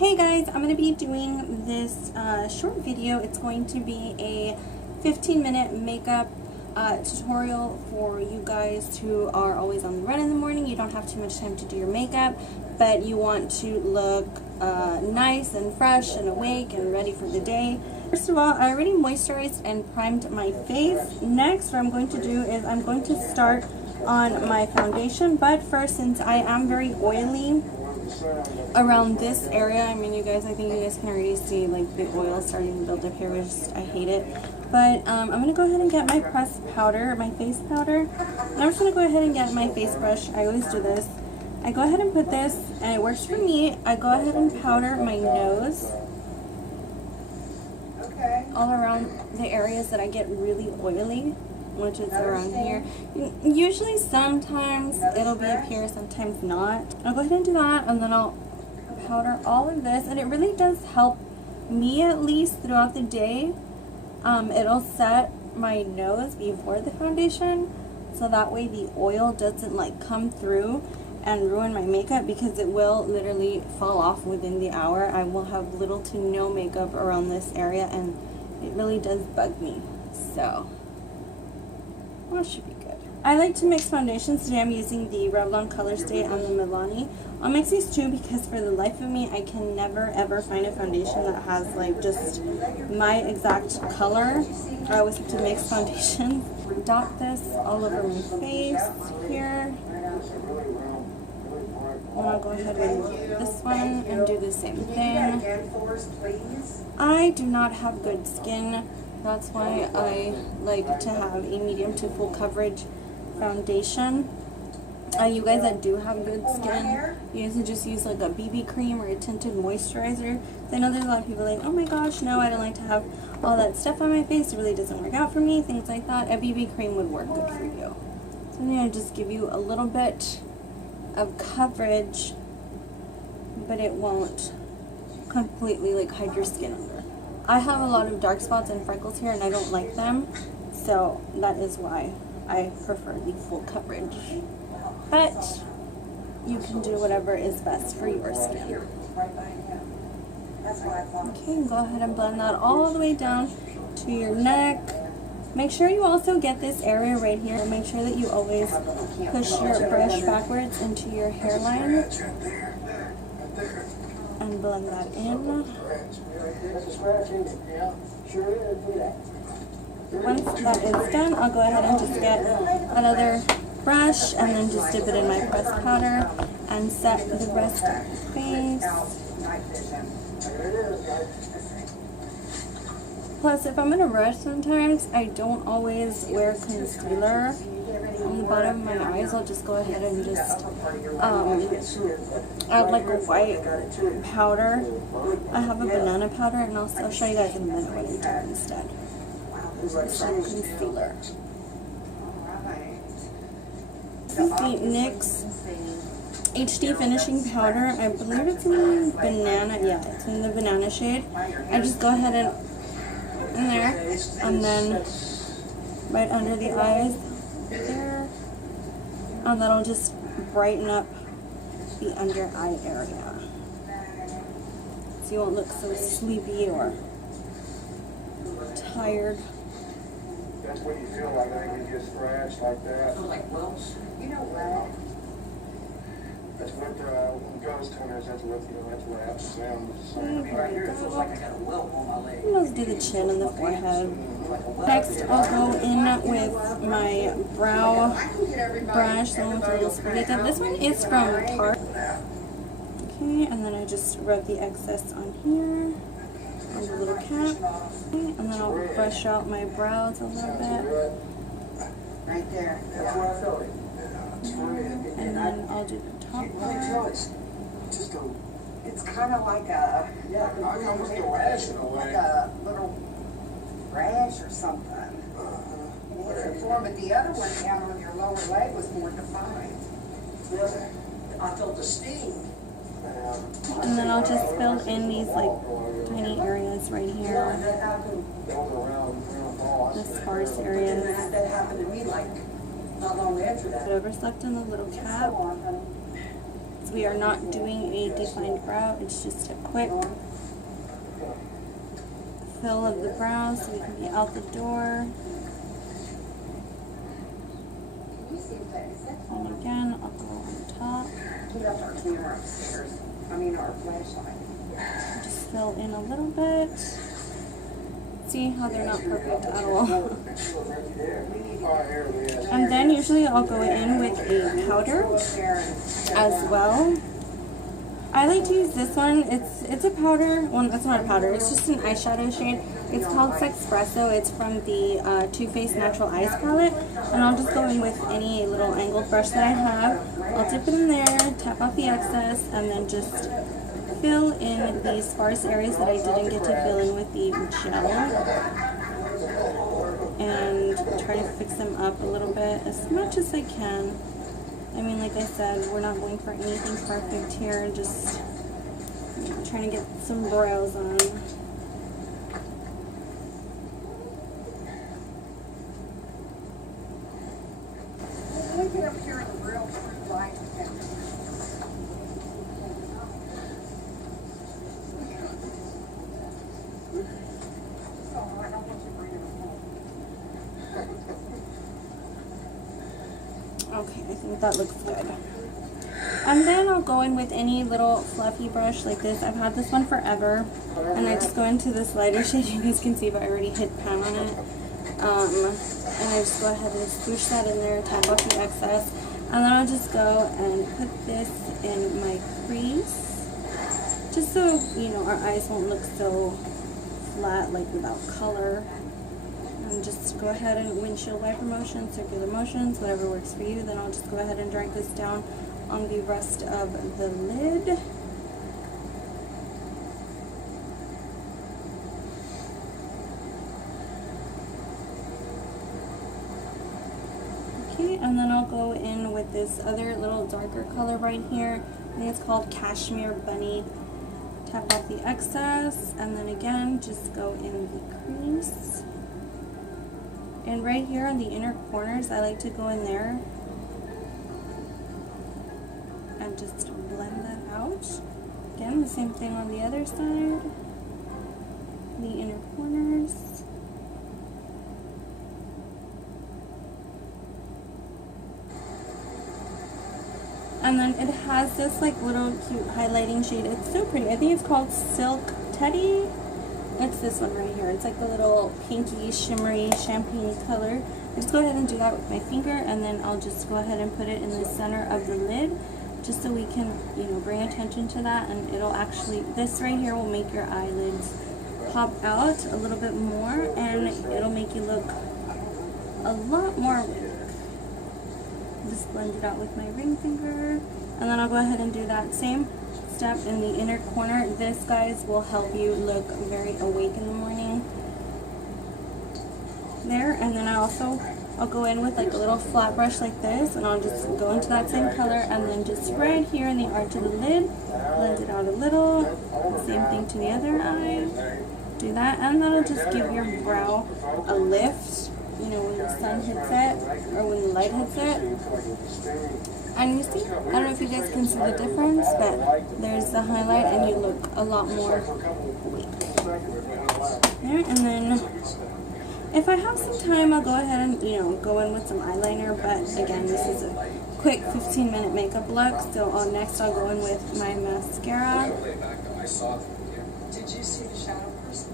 Hey guys, I'm going to be doing this short video. It's going to be a 15-minute makeup tutorial for you guys who are always on the run in the morning. You don't have too much time to do your makeup, but you want to look nice and fresh and awake and ready for the day. First of all, I already moisturized and primed my face. Next, what I'm going to do is I'm going to start on my foundation, but first, since I am very oily around this area, I think you guys can already see like the oil starting to build up here, I hate it. But I'm going to go ahead and get my pressed powder, my face powder, and I'm just going to go ahead and get my face brush. I always do this. I go ahead and put this, and it works for me. I go ahead and powder my nose all around the areas that I get really oily, which is around here. Usually sometimes it'll be up here, sometimes not. I'll go ahead and do that, and then I'll powder all of this, and it really does help me, at least throughout the day. It'll set my nose before the foundation, so that way the oil doesn't like come through and ruin my makeup, because it will literally fall off within the hour. I will have little to no makeup around this area, and it really does bug me. So well, it should be good. I like to mix foundations. Today I'm using the Revlon Color Stay and the Milani. I'll mix these two because for the life of me, I can never ever find a foundation that has like just my exact color. I always have to mix foundations. Dot this all over my face here. And I'll go ahead and this one and do the same thing. I do not have good skin. That's why I like to have a medium to full coverage foundation. You guys that do have good skin, you guys can just use like a BB cream or a tinted moisturizer. I know there's a lot of people like, oh my gosh, no, I don't like to have all that stuff on my face. It really doesn't work out for me, things like that. A BB cream would work good for you. So I'm going to just give you a little bit of coverage, but it won't completely like hide your skin under. I have a lot of dark spots and freckles here, and I don't like them, so that is why I prefer the full coverage. But you can do whatever is best for your skin. Okay, go ahead and blend that all the way down to your neck. Make sure you also get this area right here. Make sure that you always push your brush backwards into your hairline and blend that in. Once that is done, I'll go ahead and just get another brush and then just dip it in my pressed powder and set the rest of the face. Plus, if I'm going to rush sometimes, I don't always wear concealer on the bottom of my eyes. I'll just go ahead and just add like a white powder. I have a banana powder, and I'll show you guys in a minute what I do instead. Instead of concealer. This is the NYX HD Finishing Powder. I believe it's in banana. Yeah, it's in the banana shade. I just go ahead and in there, and then right under the eyes there, and that'll just brighten up the under eye area, so you won't look so sleepy or tired. That's when you feel like when you get scratched like that. I'm like, well, you know what? That's what ghost hunters, that's what happens. Right here, it feels like I got a welt on my leg. Let's do the chin and the forehead. Next, I'll go in with my brow brush, the one with a little spaghetti. This one is from Tarte. Okay, and then I just rub the excess on here, on the little cap. Okay, and then I'll brush out my brows a little bit. Right there. That's where I felt it. And then I'll do the top part. It's kind of like a, almost a rash in a way. Like a little rash or something. But the other one down on your lower leg was more defined. I felt the sting. And then I'll just fill in these like tiny areas right here, the sparse areas. That happened to me like not long after that. Whatever's left in the little cap. since we are not doing a defined brow, it's just a quick fill of the brow so we can be out the door. And again, I'll go on top. Just fill in a little bit. See how they're not perfect at all. And then usually I'll go in with a powder as well. I like to use this one. It's a powder. Well, it's not a powder. It's just an eyeshadow shade. It's called Sexpresso. It's from the Too Faced Natural Eyes palette. And I'll just go in with any little angled brush that I have. I'll dip it in there, tap off the excess, and then just fill in the sparse areas that I didn't get to fill in with the gel. And try to fix them up a little bit as much as I can. I mean, like I said, we're not going for anything perfect here, just trying to get some brows on. Let me get up here in the real light. Oh, I don't want you bringing it home. Okay, I think that looks good. And then I'll go in with any little fluffy brush like this. I've had this one forever. And I just go into this lighter shade. You guys can see, but I already hit pan on it. And I just go ahead and swoosh that in there, tap off the excess. And then I'll just go and put this in my crease. Just so, you know, our eyes won't look so flat, like without color. And just go ahead and windshield wiper motions, circular motions, whatever works for you. Then I'll just go ahead and drag this down on the rest of the lid. Okay, and then I'll go in with this other little darker color right here. I think it's called Cashmere Bunny. Tap off the excess, and then again, just go in the crease. And right here on the inner corners, I like to go in there and just blend that out. Again, the same thing on the other side, the inner corners. And then it has this like little cute highlighting shade. It's so pretty. I think it's called Silk Teddy. It's this one right here. It's like a little pinky, shimmery, champagne color. I just go ahead and do that with my finger, and then I'll just go ahead and put it in the center of the lid, just so we can, you know, bring attention to that. And it'll actually, this right here will make your eyelids pop out a little bit more, and it'll make you look a lot more awake. Just blend it out with my ring finger, and then I'll go ahead and do that same step in the inner corner. This, guys, will help you look very awake in the morning. There, and then I'll go in with like a little flat brush like this, and I'll just go into that same color, and then just right here in the arch of the lid, blend it out a little. Same thing to the other eye. Do that, and that'll just give your brow a lift. You know, when the sun hits it, or when the light hits it. And you see, I don't know if you guys can see the difference, but there's the highlight, and you look a lot more awake. There, and then if I have some time, I'll go ahead and, you know, go in with some eyeliner, but again, this is a quick 15-minute makeup look. So next I'll go in with my mascara. Did you see the shadow person?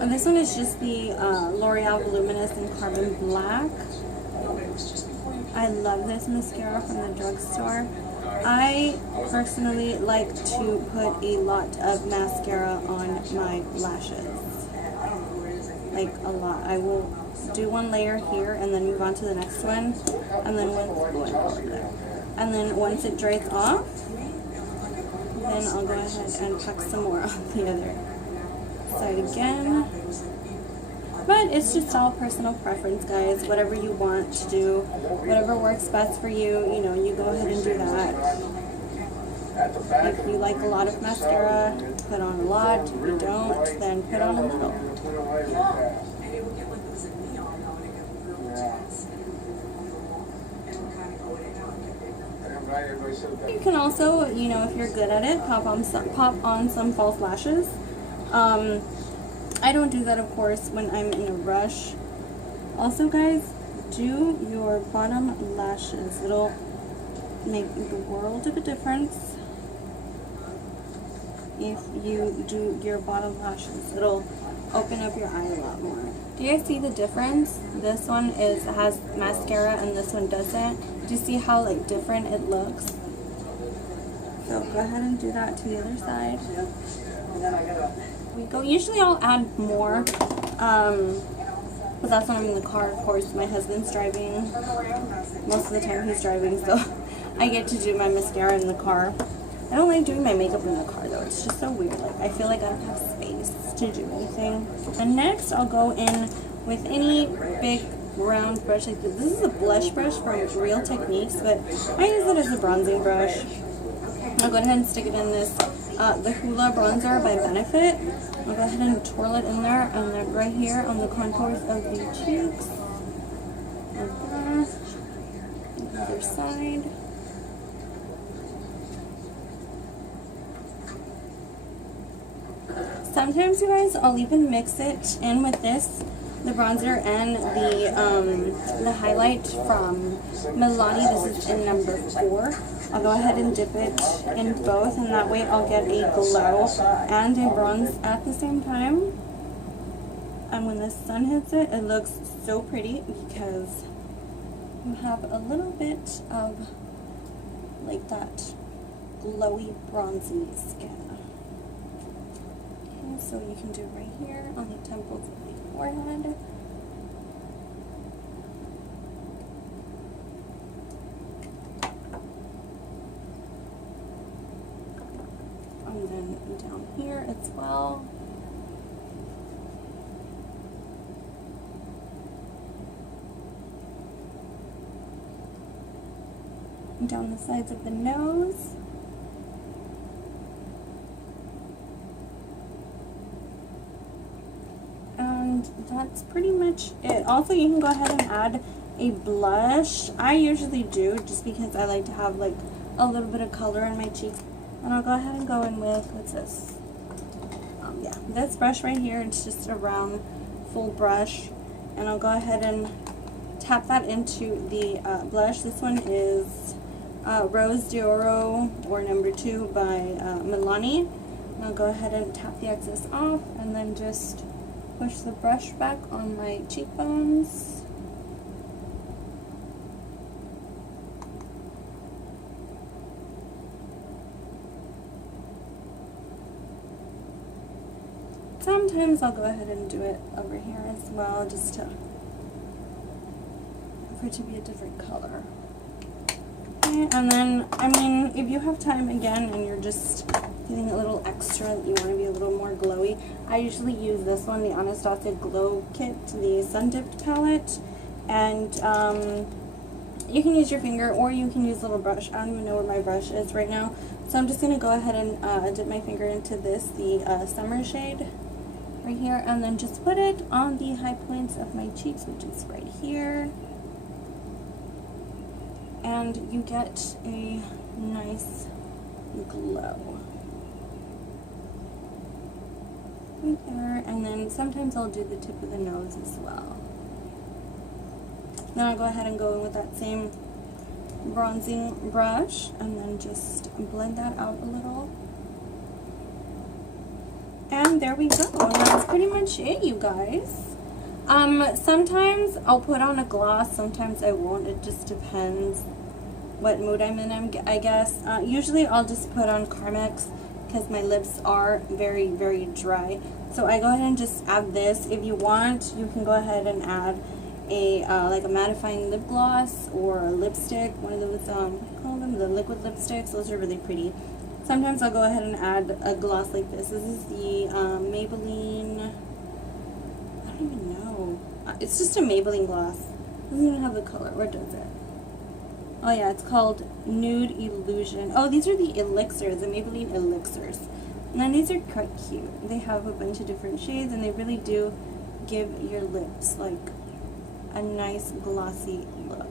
And this one is just the L'Oreal Voluminous in Carbon Black. I love this mascara from the drugstore. I personally like to put a lot of mascara on my lashes. Like a lot. I will do one layer here and then move on to the next one. And then once it dries off, then I'll go ahead and pack some more on the other side again. But it's just all personal preference, guys. Whatever you want to do, whatever works best for you, you know, you go ahead and do that. If you like a lot of mascara, put on a lot. If you don't, then put on a little. And it would get like it was a neon, though, and it got real intense, and it would kind of go in and out and get bigger. You can also, you know, if you're good at it, pop on some false lashes. I don't do that, of course, when I'm in a rush. Also, guys, do your bottom lashes. It'll make the world of a difference if you do your bottom lashes. It'll open up your eye a lot more. Do you guys see the difference? This one has mascara and this one doesn't. Do you see how like different it looks? So go ahead and do that to the other side. We go. Usually I'll add more, but that's when I'm in the car. Of course, my husband's driving. Most of the time he's driving, so I get to do my mascara in the car. I don't like doing my makeup in the car though. It's just so weird. Like I feel like I don't have space to do anything. And next I'll go in with any big round brush like this. This is a blush brush from Real Techniques, but I use it as a bronzing brush. I'll go ahead and stick it in this the Hula bronzer by Benefit. I'll go ahead and twirl it in there, and then right here on the contours of the cheeks. The other side. Sometimes, you guys, I'll even mix it in with this, the bronzer and the highlight from Milani. This is in number 4. I'll go ahead and dip it in both, and that way I'll get a glow and a bronze at the same time. And when the sun hits it, it looks so pretty because you have a little bit of like that glowy, bronzy skin. Okay, so you can do it right here on the temples of the forehead. And then down here as well. And down the sides of the nose. And that's pretty much it. Also, you can go ahead and add a blush. I usually do just because I like to have like a little bit of color in my cheeks. And I'll go ahead and go in with, what's this? Yeah, this brush right here. It's just a round, full brush. And I'll go ahead and tap that into the blush. This one is Rose d'Oro, or number 2 by Milani. And I'll go ahead and tap the excess off, and then just push the brush back on my cheekbones. Sometimes I'll go ahead and do it over here as well, just to for it to be a different color. Okay, and then, I mean, if you have time again and you're just feeling a little extra, you want to be a little more glowy, I usually use this one, the Anastasia Glow Kit, the Sun Dipped palette, and you can use your finger or you can use a little brush. I don't even know where my brush is right now, so I'm just going to go ahead and dip my finger into this, the Summer shade right here, and then just put it on the high points of my cheeks, which is right here, and you get a nice glow right there. And then sometimes I'll do the tip of the nose as well. Then I'll go ahead and go in with that same bronzing brush and then just blend that out a little. And there we go. That's pretty much it, you guys. Sometimes I'll put on a gloss, sometimes I won't. It just depends what mood I'm in, I guess. Usually I'll just put on Carmex because my lips are very, very dry. So I go ahead and just add this. If you want, you can go ahead and add a like a mattifying lip gloss or a lipstick, one of those, call them the liquid lipsticks. Those are really pretty. Sometimes I'll go ahead and add a gloss like this. This is the Maybelline, I don't even know. It's just a Maybelline gloss. It doesn't even have the color, or does it? Oh yeah, it's called Nude Illusion. Oh, these are the elixirs, the Maybelline elixirs. And then these are quite cute. They have a bunch of different shades and they really do give your lips like a nice glossy look.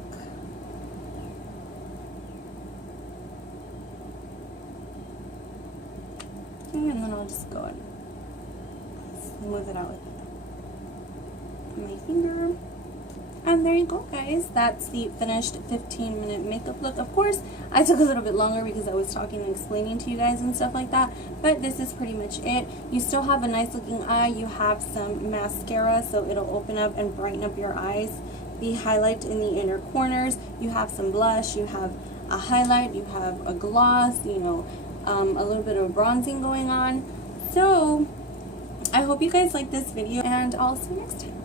and then I'll just go and smooth it out with my finger. And there you go, guys. That's the finished 15-minute makeup look. Of course, I took a little bit longer because I was talking and explaining to you guys and stuff like that. But this is pretty much it. You still have a nice looking eye. You have some mascara, so it'll open up and brighten up your eyes. The highlight in the inner corners. You have some blush. You have a highlight. You have a gloss. You know, a little bit of bronzing going on. So, I hope you guys like this video, and I'll see you next time.